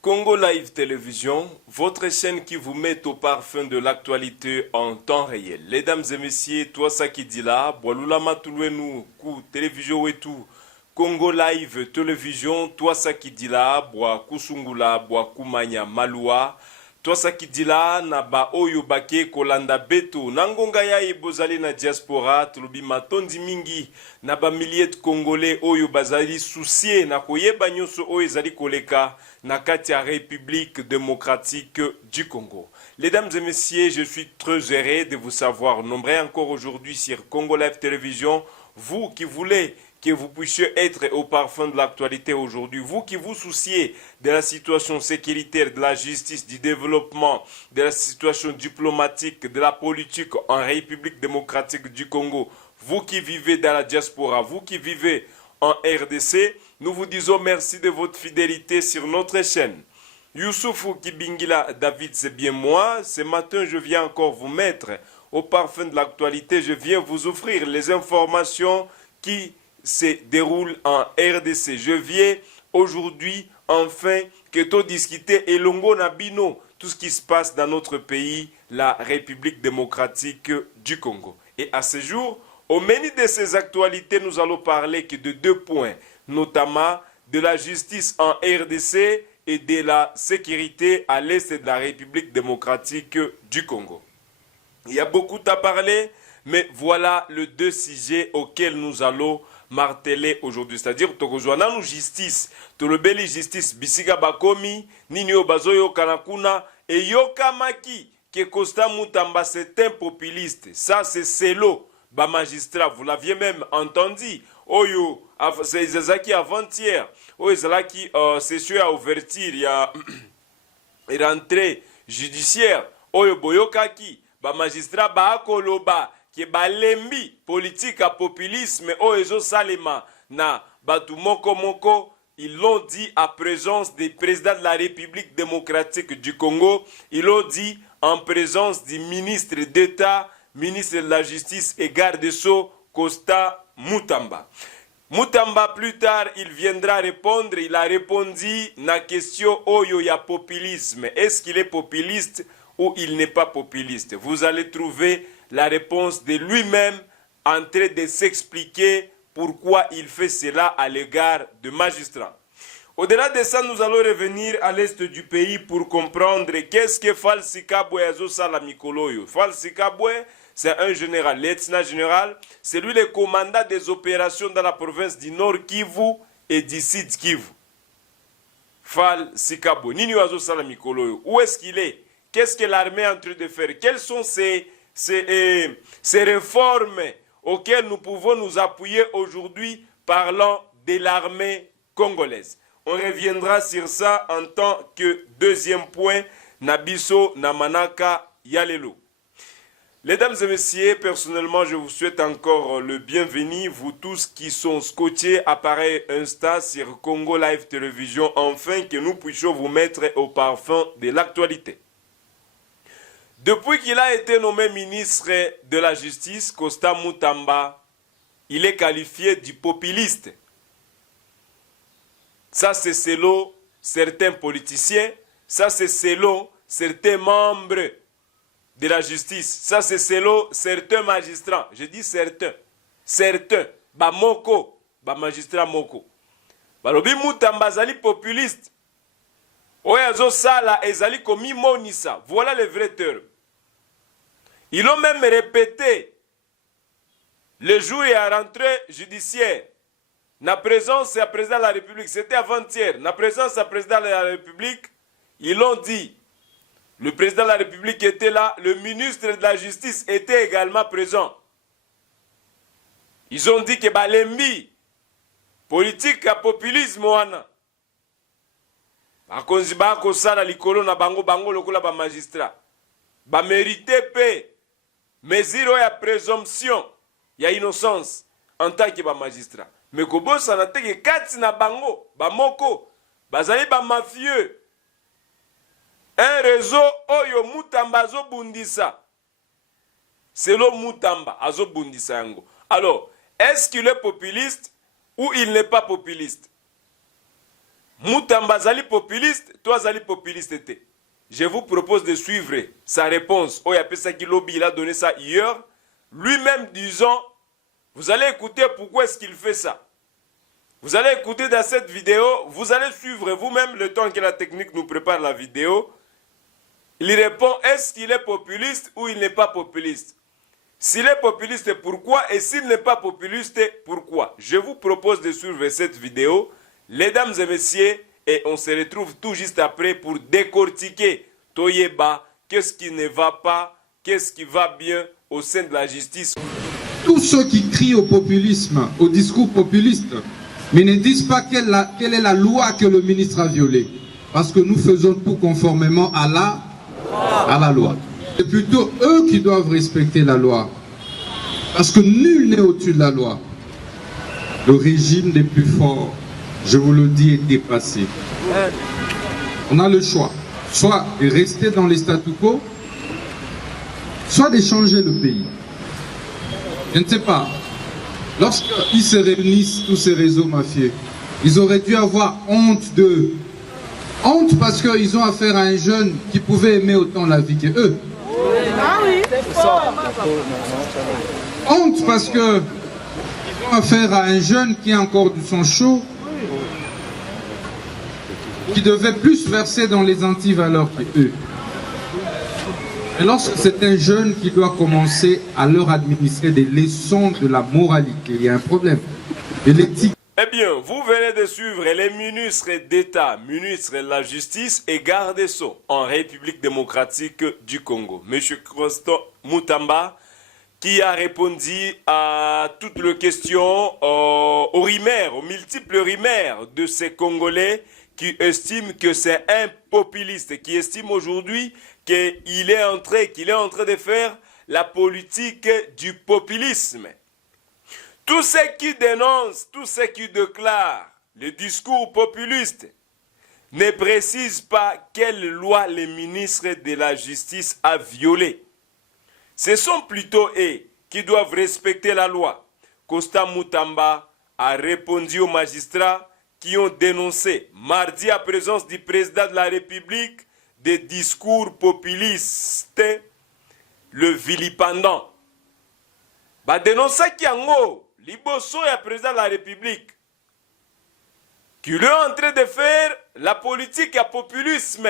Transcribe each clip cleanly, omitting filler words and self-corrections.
Congo Live Télévision, votre chaîne qui vous met au parfum de l'actualité en temps réel. Mesdames et messieurs, toi ça qui dit là, Boalula Matuluenu, Kou Télévision et tout, Congo Live Télévision, toi ça qui dit là, Boa Kusungula, Boa Kumanya Malua, toi ça qui dit là, Naba Oyo Bake Kolanda Beto, Nangonga ya Bozali na diaspora, Tulubi Matondi Mingi, Naba milliers de Congolais Oyo Bazali soucié, na koyeba nyoso Oyo Zali Koleka, na Katia République démocratique du Congo. Mesdames et messieurs, je suis très heureux de vous savoir nombreux encore aujourd'hui sur Congo Live Télévision. Vous qui voulez que vous puissiez être au parfum de l'actualité aujourd'hui, vous qui vous souciez de la situation sécuritaire, de la justice, du développement, de la situation diplomatique, de la politique en République démocratique du Congo, vous qui vivez dans la diaspora, vous qui vivez en RDC, nous vous disons merci de votre fidélité sur notre chaîne. Youssoufou Kibingila David, c'est bien moi. Ce matin, je viens encore vous mettre au parfum de l'actualité. Je viens vous offrir les informations qui se déroulent en RDC. Je viens aujourd'hui, enfin, que tout discuter et longo nabino, tout ce qui se passe dans notre pays, la République démocratique du Congo. Et à ce jour, au menu de ces actualités, nous allons parler que de deux points, notamment de la justice en RDC et de la sécurité à l'est de la République démocratique du Congo. Il y a beaucoup à parler, mais voilà les deux sujets auxquels nous allons marteler aujourd'hui. C'est-à-dire, tokozwana nous justice, tolobeli justice, bisiga bakomi, nini obazoyo kanakuna, et yokamaki, que Costa Mutamba c'est un populiste. Ça c'est Selo, ba magistrat, vous l'aviez même entendu. Oyo, c'est Zazaki avant-hier. Oyo, Zazaki, c'est sûr à ouverture, il y a rentrée judiciaire. Oyo, Boyokaki, ba magistrat, ba akoloba, qui ba lembi, politique à populisme, oyo, salema, na, batu moko moko, ils l'ont dit à présence des présidents de la République démocratique du Congo. Ils l'ont dit en présence du ministre d'État, ministre de la Justice et garde-sceaux, Costa Mutamba. Mutamba, plus tard, il viendra répondre. Il a répondu à la question Oyo ya populisme. Est-ce qu'il est populiste ou il n'est pas populiste? Vous allez trouver la réponse de lui-même en train de s'expliquer pourquoi il fait cela à l'égard de magistrats. Au-delà de ça, nous allons revenir à l'est du pays pour comprendre qu'est-ce que Falsi Kabwe Azosala Mikoloyo. Falsi Kabwe, c'est un général, lieutenant général, c'est lui le commandant des opérations dans la province du Nord Kivu et du Sud Kivu. Falsi Kabwe, Nini Azosala Mikoloyo, où est-ce qu'il est? Qu'est-ce que l'armée est en train de faire? Quelles sont ces réformes auxquelles nous pouvons nous appuyer aujourd'hui parlant de l'armée congolaise? On reviendra sur ça en tant que deuxième point, Nabiso Namanaka Yalelo. Mesdames et messieurs, personnellement, je vous souhaite encore le bienvenu, vous tous qui sont scotchés à pareil Insta sur Congo Live Télévision, afin que nous puissions vous mettre au parfum de l'actualité. Depuis qu'il a été nommé ministre de la Justice, Costa Mutamba, il est qualifié du populiste. Ça, c'est selon certains politiciens. Ça, c'est selon certains membres de la justice. Ça, c'est selon certains magistrats. Je dis certains. Certains. Ba moko. Ba magistrat moko. Balobi Mutamba zali populiste. Oyazo sala ezali komi monisa. Voilà le vrai terme. Ils ont même répété le jour et à rentrée judiciaire. Na présence à président de la République, c'était avant-hier. Na présence à président de la République, ils l'ont dit. Le président de la République était là, le ministre de la Justice était également présent. Ils ont dit que Balembi, politique à populisme, wana. Bakonzi bako sala likolo na bango bango lokola ba magistrat. Ba mérité paix. Mesure ya présomption, ya innocence en tant que ba magistrat. Mais kobosa na teke kati na bango, ba moko, bazali ba mafieux. Un réseau oyo Mutamba azo bundisa. Selon Mutamba azo bundisa yango. Alors, est-ce qu'il est populiste ou il n'est pas populiste? Moutamba zali populiste, toi zali populiste. Je vous propose de suivre sa réponse. Oh, Yapesaki Lobby, il a donné ça hier. Lui-même disant, vous allez écouter pourquoi est-ce qu'il fait ça. Vous allez écouter dans cette vidéo, vous allez suivre vous-même le temps que la technique nous prépare la vidéo. Il répond, est-ce qu'il est populiste ou il n'est pas populiste? S'il est populiste, pourquoi? Et s'il n'est pas populiste, pourquoi? Je vous propose de suivre cette vidéo, mesdames et messieurs, et on se retrouve tout juste après pour décortiquer Toyeba, qu'est-ce qui ne va pas, qu'est-ce qui va bien au sein de la justice. Tous ceux qui crient au populisme, au discours populiste, mais ne disent pas quelle est la loi que le ministre a violée. Parce que nous faisons tout conformément à la loi. C'est plutôt eux qui doivent respecter la loi. Parce que nul n'est au-dessus de la loi. Le régime des plus forts, je vous le dis, est dépassé. On a le choix, soit de rester dans les statu quo, soit de changer le pays. Je ne sais pas. Lorsqu'ils se réunissent, tous ces réseaux mafieux, ils auraient dû avoir honte d'eux. Honte parce qu'ils ont affaire à un jeune qui pouvait aimer autant la vie que eux. Ah oui, c'est fort. Honte parce qu'ils ont affaire à un jeune qui a encore du sang chaud, qui devait plus verser dans les antivaleurs que eux. Et lorsque c'est un jeune qui doit commencer à leur administrer des leçons de la moralité, il y a un problème de l'éthique. Eh bien, vous venez de suivre les ministres d'État, ministres de la Justice et garde des Sceaux en République démocratique du Congo. M. Christophe Moutamba, qui a répondu à toutes les questions, aux rumeurs, aux multiples rumeurs de ces Congolais qui estiment que c'est un populiste, qui estiment aujourd'hui qu'il est en train de faire la politique du populisme. Tous ceux qui dénoncent, tous ceux qui déclarent le discours populiste ne précisent pas quelle loi le ministre de la Justice a violée. Ce sont plutôt eux qui doivent respecter la loi. Costa Moutamba a répondu aux magistrats qui ont dénoncé mardi à présence du président de la République des discours populistes, le vilipendant. Bah dénoncer qui en haut, liboso et président de la République, qui est en train de faire la politique à populisme.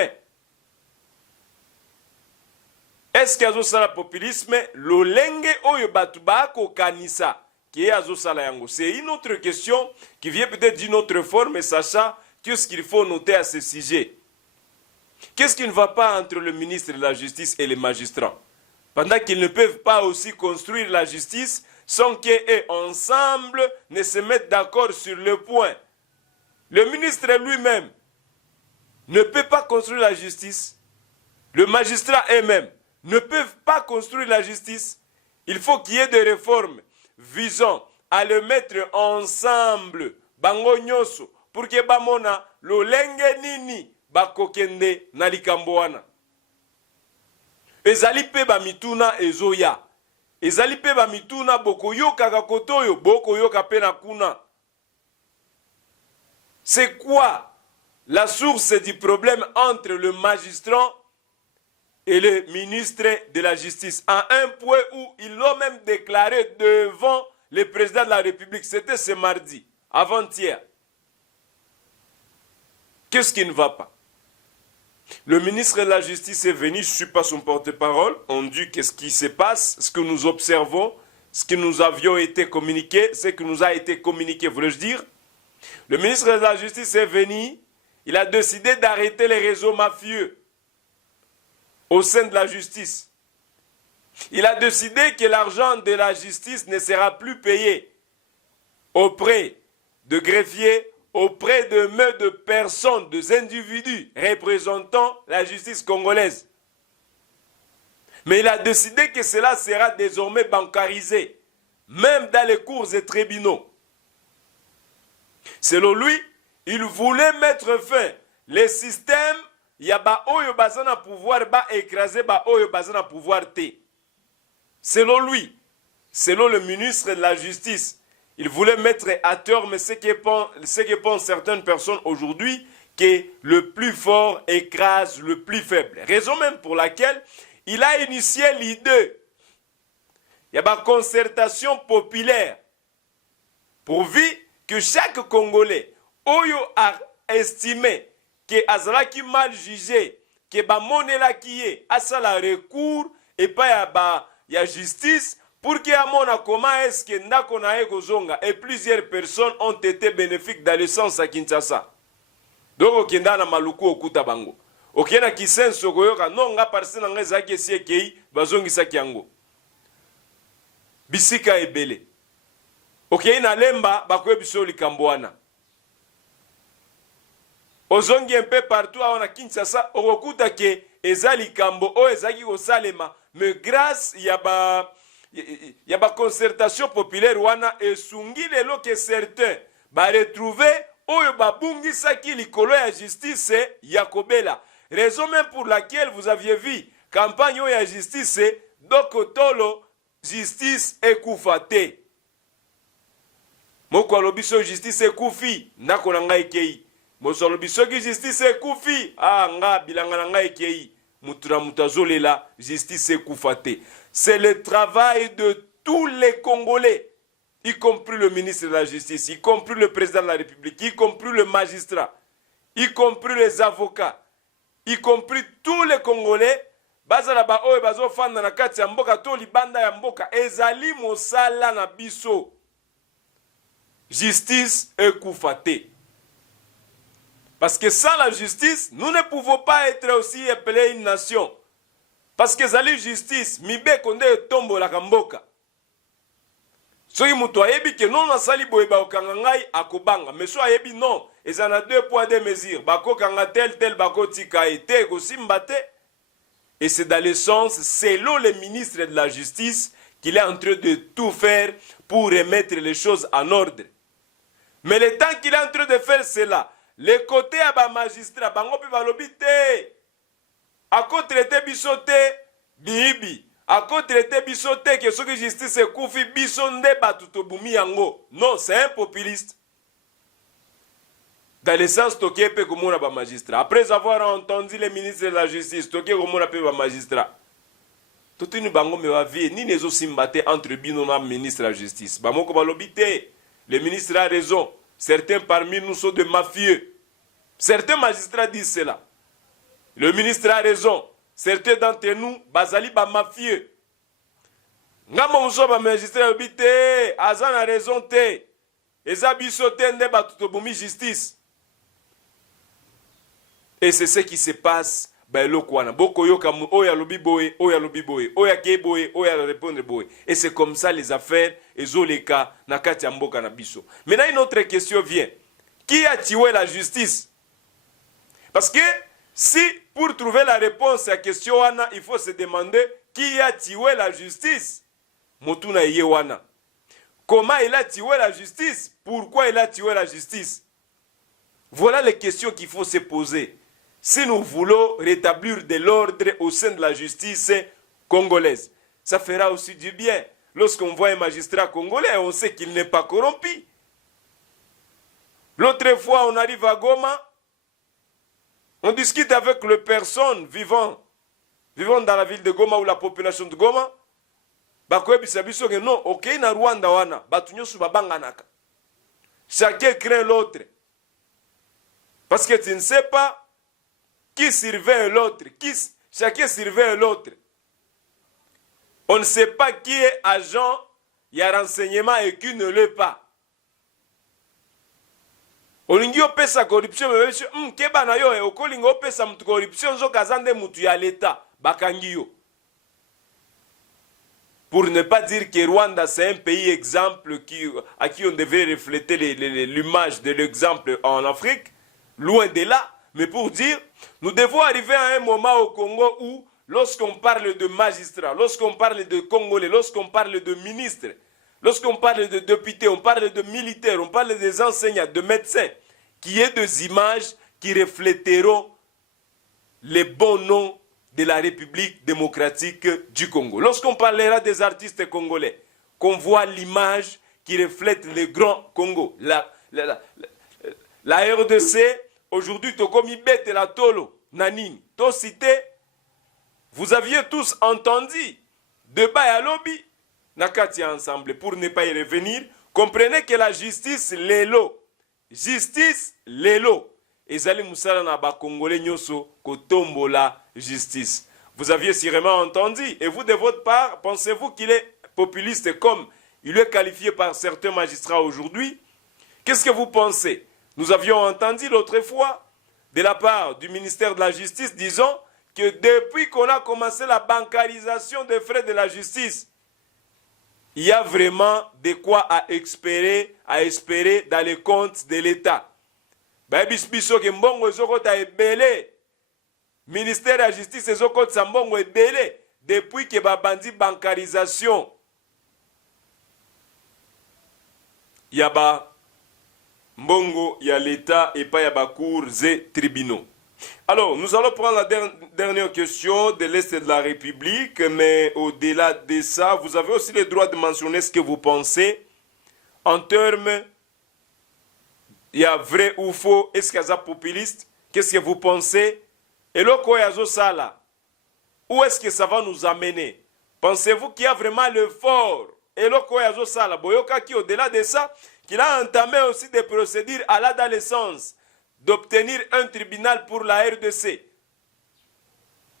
Est-ce qu'il y a un populisme? L'olenge oyo batuba ko kanisa qui est azosala yango. C'est une autre question qui vient peut-être d'une autre forme, sachant qu'est-ce qu'il faut noter à ce sujet. Qu'est-ce qui ne va pas entre le ministre de la Justice et les magistrats? Pendant qu'ils ne peuvent pas aussi construire la justice sans qu'eux ensemble ne se mettent d'accord sur le point. Le ministre lui-même ne peut pas construire la justice. Le magistrat eux-mêmes ne peuvent pas construire la justice. Il faut qu'il y ait des réformes visant à le mettre ensemble, bango nyoso, pour que bamona lo lenge nini bakokende na likambo wana. Ezali pe ba mituna ezoya. Ezali pe ba mituna bokoyoka kakotoyo, bokoyoka pe na kuna. C'est quoi la source du problème entre le magistrat et le ministre de la Justice? À un point où ils l'ont même déclaré devant le président de la République. C'était ce mardi, avant-hier. Qu'est-ce qui ne va pas? Le ministre de la Justice est venu, je ne suis pas son porte-parole. On dit qu'est-ce qui se passe, ce que nous observons, ce que nous avions été communiqué, ce qui nous a été communiqué, voulais-je dire. Le ministre de la Justice est venu, il a décidé d'arrêter les réseaux mafieux au sein de la justice. Il a décidé que l'argent de la justice ne sera plus payé auprès de greffiers, auprès de personnes, des individus représentant la justice congolaise. Mais il a décidé que cela sera désormais bancarisé, même dans les cours et tribunaux. Selon lui, il voulait mettre fin au système, il y a ba oyo bazana pouvoir ba écraser ba oyo bazana pouvoir te. Selon lui, selon le ministre de la Justice, il voulait mettre à terme ce que pensent certaines personnes aujourd'hui que le plus fort écrase le plus faible. Raison même pour laquelle il a initié l'idée. Il y a une concertation populaire pourvu que chaque Congolais oyo a estimé que azalaki mal jugé, que ba monela kiye asala recours et pas ya justice pour que amona comment est-ce que ndako na ekozonga et plusieurs personnes ont été bénéfiques dans le sens à Kinshasa. Donc okenda na maluku okuta bango. Okena kisenso koyoka nonga parse na ngeza ke siekei bazongisa kiango. Bisika ebele. Okay na lemba bakwe biso likambwana. Ozongi un peu partout à Kinshasa okuta ke ezali kambo o ezaki ko salema mais grâce ya ba concertation populaire wana esungi lelo que certains ba retrouver oyo babungisa ki likolo ya justice ya kobela. Raison même pour laquelle vous aviez vu campagne ya justice dokotolo justice ekufate. Moko alobiso justice ekufi ndako na ngai kei. Moso alobiso ki justice ekufi nga bilanga na ngai kei. Mutura mutazolela justice ekufate. C'est le travail de tous les Congolais, y compris le ministre de la Justice, y compris le président de la République, y compris le magistrat, y compris les avocats, y compris tous les Congolais. Bazala ba oyo bazo fanda na kati ya mboka to libanda ya mboka ezali mosala na biso. Justice ekufate. Parce que sans la justice, nous ne pouvons pas être aussi appelés une nation. Parce que zali justice, mibe konde tombo la kamboka. Soki mutu ayebi ke non asali boye ba okanga ngai akobanga. Mais so ayebi non, ezana deux poids deux mesures. Bako kanga tel bako tika ete kosimba te. Et c'est dans le sens, selon le ministre de la Justice, qu'il est en train de tout faire pour remettre les choses en ordre. Mais le temps qu'il est en train de faire cela, le côté à ba magistrat, bango pi balobi te. Ako traité bisote bibi. Ako traité bisote que ce que justice est koufi bisonde batutobumi yango. Non, c'est un populiste. Dans le sens toké pe komona ba magistrat. Après avoir entendu les ministres de la justice, toké komona pe ba magistrat. Totini bango me va vie ni nezo simbate entre bino na ministre de la justice. Ba moko balobi te. Le ministre a raison. Certains parmi nous sont des mafieux. Certains magistrats disent cela. Le ministre a raison. Certains d'entre nous, bazali ba mafieux. Ngamo muso ba magistrat obite, azan a raison te. Eza biso te nde batutobumi justice. Et c'est ce qui se passe ba eloko wana. Boko yoka mu oya lobi boye, oya lobi boye, oya ke boye, oya répondre boye. Et c'est comme ça les affaires ezoleka na kati ya mboka na biso. Maintenant une autre question vient. Qui a tué la justice? Parce que si pour trouver la réponse à la question wana, il faut se demander qui a tué la justice. Motuna yewana. Comment il a tué la justice? Pourquoi il a tué la justice? Voilà les questions qu'il faut se poser. Si nous voulons rétablir de l'ordre au sein de la justice congolaise, ça fera aussi du bien. Lorsqu'on voit un magistrat congolais, on sait qu'il n'est pas corrompu. L'autre fois, on arrive à Goma, on discute avec les personnes vivant dans la ville de Goma ou la population de Goma. Non, ok, na Rwanda wana, batunyosu babanganaka. Chacun craint l'autre. Parce que tu ne sais pas qui surveille l'autre. Chacun surveille l'autre. On ne sait pas qui est agent, il y a renseignement et qui ne l'est pas. Olingi opesa corruption keba na yo okolingi opesa mutu corruption zo kazande mutu ya l'État bakangi yo. Pour ne pas dire que Rwanda c'est un pays exemple à qui on devait refléter l'image de l'exemple en Afrique, loin de là, mais pour dire, nous devons arriver à un moment au Congo où, lorsqu'on parle de magistrats, lorsqu'on parle de Congolais, lorsqu'on parle de ministres, lorsqu'on parle de députés, on parle de militaires, on parle des enseignants, de médecins, qu'il y ait des images qui reflèteront les bons noms de la République démocratique du Congo. Lorsqu'on parlera des artistes congolais, qu'on voit l'image qui reflète le grand Congo, la RDC aujourd'hui tokomi bête la tolo nanini to cité. Vous aviez tous entendu débat à lobby nakati ensemble pour ne pas y revenir. Comprenez que la justice lelo ezali musala na ba congolais nyoso kotombola justice. Vous aviez sûrement entendu, et vous de votre part, pensez-vous qu'il est populiste comme il est qualifié par certains magistrats aujourd'hui? Qu'est-ce que vous pensez? Nous avions entendu l'autre fois de la part du ministère de la Justice, disons que depuis qu'on a commencé la bancarisation des frais de la justice, il y a vraiment de quoi à espérer dans les comptes de l'État. Ministère de la Justice et comptes sambongo ebele depuis que babandi bancarisation yaba mbongo ya l'État et pas yaba cours et tribunaux. Alors, nous allons prendre la dernière question de l'Est de la République, mais au-delà de ça, vous avez aussi le droit de mentionner ce que vous pensez en termes, il y a vrai ou faux, est-ce qu'il y a populiste, qu'est-ce que vous pensez? Et le Koyazo Sala, où est-ce que ça va nous amener? Pensez-vous qu'il y a vraiment le fort? Et le Koyazo Sala, Boyoka qui au-delà de ça, qu'il a entamé aussi des procédures à l'adolescence d'obtenir un tribunal pour la RDC.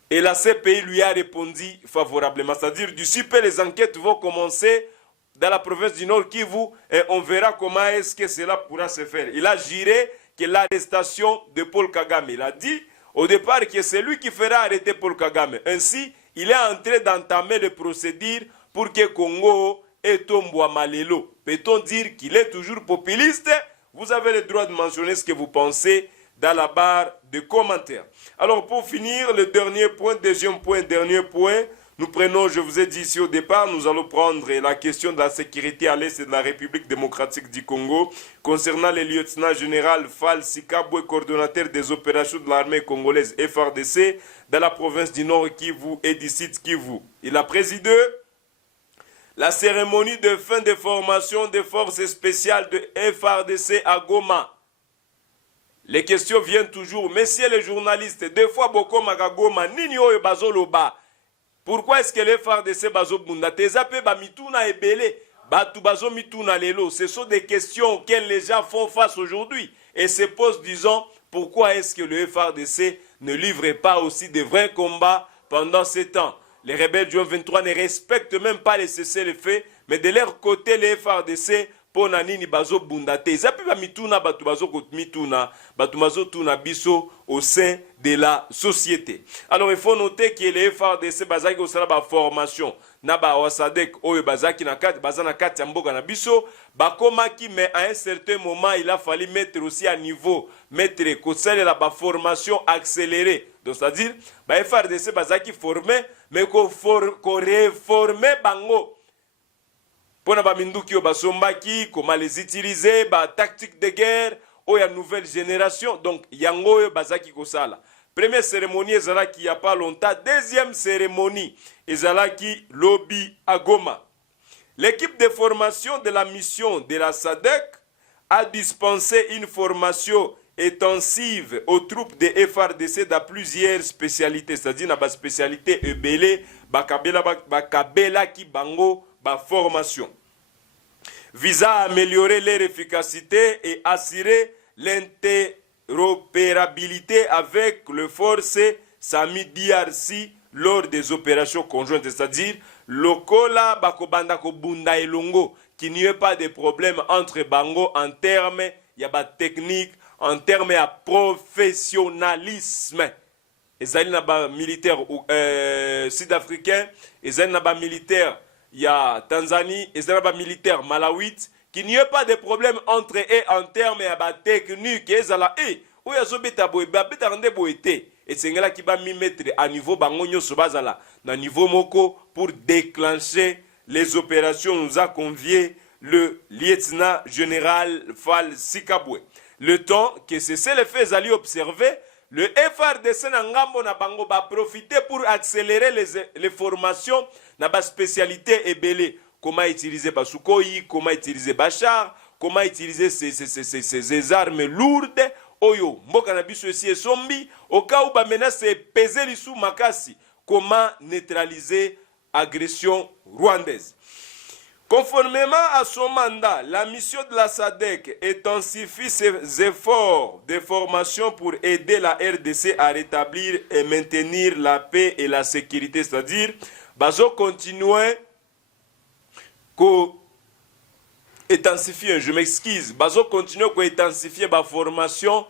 Et la CPI lui a répondu favorablement. C'est-à-dire, d'ici peu, les enquêtes vont commencer dans la province du Nord Kivu et on verra comment est-ce que cela pourra se faire. Il a juré que l'arrestation de Paul Kagame, il a dit au départ que c'est lui qui fera arrêter Paul Kagame. Ainsi, il est en train d'entamer les procédures pour que Congo ait Tomboua Malelo. Peut-on dire qu'il est toujours populiste? Vous avez le droit de mentionner ce que vous pensez dans la barre de commentaires. Alors pour finir, le dernier point, dernier point, nous prenons, je vous ai dit ici au départ, nous allons prendre la question de la sécurité à l'Est de la République démocratique du Congo concernant le lieutenant général Fall Sikabwe, coordonnateur des opérations de l'armée congolaise FARDC dans la province du Nord Kivu et du Sud Kivu. Il a présidé la cérémonie de fin de formation des forces spéciales de FARDC à Goma. Les questions viennent toujours. Messieurs les journalistes, deux fois beaucoup à Goma, nini oyo bazoloba. Pourquoi est-ce que les FARDC bazobunda? Tezape ba mituna ebele, batu bazo mituna lelo. Ce sont des questions auxquelles les gens font face aujourd'hui et se posent, disons, pourquoi est-ce que le FARDC ne livre pas aussi de vrais combats pendant ces temps? Les rebelles du 23 ne respectent même pas les cessez-le-feu, mais de leur côté, les FARDC, ponanini bazo bundate. Zapi ba mituna batu bazo kot mituna, batu bazo tuna biso au sein de la société. Alors il faut noter que les FARDC bazaki osala ba formation na ba wasadek oyo bazaki na kati bazana kati mboka na biso bakomaki, mais à un certain moment il a fallu mettre aussi à niveau, mettre kosala la ba formation accélérée. Donc c'est-à-dire ba FARDC bazaki formé mais ko réformer bango pona ba minduki yo basombaki comment les utiliser, ba tactique de guerre ou ya nouvelle génération. Donc yango yo bazaki kosala. Première cérémonie ezalaki il y a pas longtemps, deuxième cérémonie ezalaki lobby à Goma. L'équipe de formation de la mission de la SADC a dispensé une formation intensive aux troupes de FARDC dans plusieurs spécialités, c'est-à-dire dans la spécialité ebele bakabela ki bango ba formation visant à améliorer leur efficacité et assurer l'interopérabilité avec le force Sami DRC lors des opérations conjointes, c'est-à-dire lokola bakobanda ko bunda elongo, qu'il n'y ait pas de problème entre bango en termes ya ba technique, en termes de professionnalisme. Ezali na ba militaire sud-africain, ezali na ba militaire ya Tanzanie, ezali na ba militaire malawite, qu'il n'y ait pas de problème entre eux en termes de ba technique. Ezala ou yazo beta boy ba beta rende boete. Et c'est là qui va mi mettre à niveau bango nyoso bazala na niveau moko pour déclencher les opérations. Nous a convié le lieutenant général Fall Sikabwe. Le temps que c'est le fait d'aller observer, le FARDC Nangambo na bango va profiter pour accélérer les formations na ba spécialité ebele. Comment utiliser Basukoyi, comment utiliser Bachar, comment utiliser ces armes lourdes oyo mboka na biso esi esombi au cas où ba menace peser lisu makasi. Comment neutraliser agression rwandaise? Conformément à son mandat, la mission de la SADC intensifie ses efforts de formation pour aider la RDC à rétablir et maintenir la paix et la sécurité. C'est-à-dire, bazo continuer ko intensifier, je m'excuse, bazo continuer ko intensifier ba formation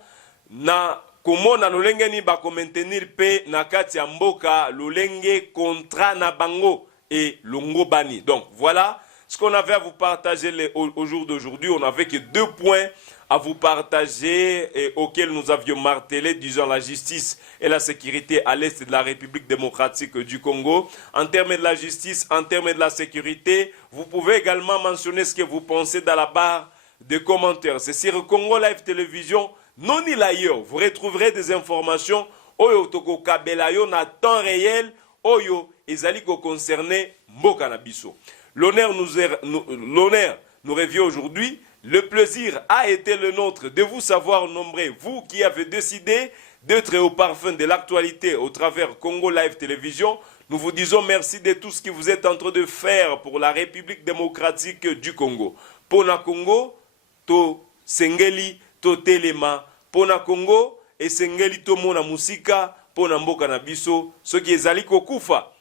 na komona lolenge ni ba ko maintenir paix na kati ya mboka lolenge contrat na bango et longo bani. Donc voilà ce qu'on avait à vous partager au jour d'aujourd'hui. On n'avait que 2 points à vous partager et auxquels nous avions martelé, disons la justice et la sécurité à l'est de la République démocratique du Congo. En termes de la justice, en termes de la sécurité, vous pouvez également mentionner ce que vous pensez dans la barre de commentaires. C'est sur Congo Live Télévision, non il ailleurs. Vous retrouverez des informations oyo toko kabelayo na temps réel oyo ezali ko concerner mboka na biso. L'honneur nous revient aujourd'hui. Le plaisir a été le nôtre de vous savoir nombreux, vous qui avez décidé d'être au parfum de l'actualité au travers Congo Live Télévision. Nous vous disons merci de tout ce que vous êtes en train de faire pour la République démocratique du Congo. Pona Congo, to sengeli, to telema. Pona Congo, et sengeli to mona musika, pona mboka na biso, ce qui est zali kokufa.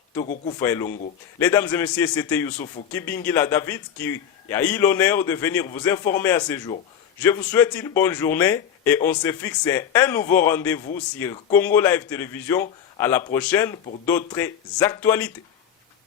Mesdames et messieurs, c'était Youssoufou Kibingila David qui a eu l'honneur de venir vous informer à ce jour. Je vous souhaite une bonne journée et on se fixe un nouveau rendez-vous sur Congo Live Télévision. À la prochaine pour d'autres actualités.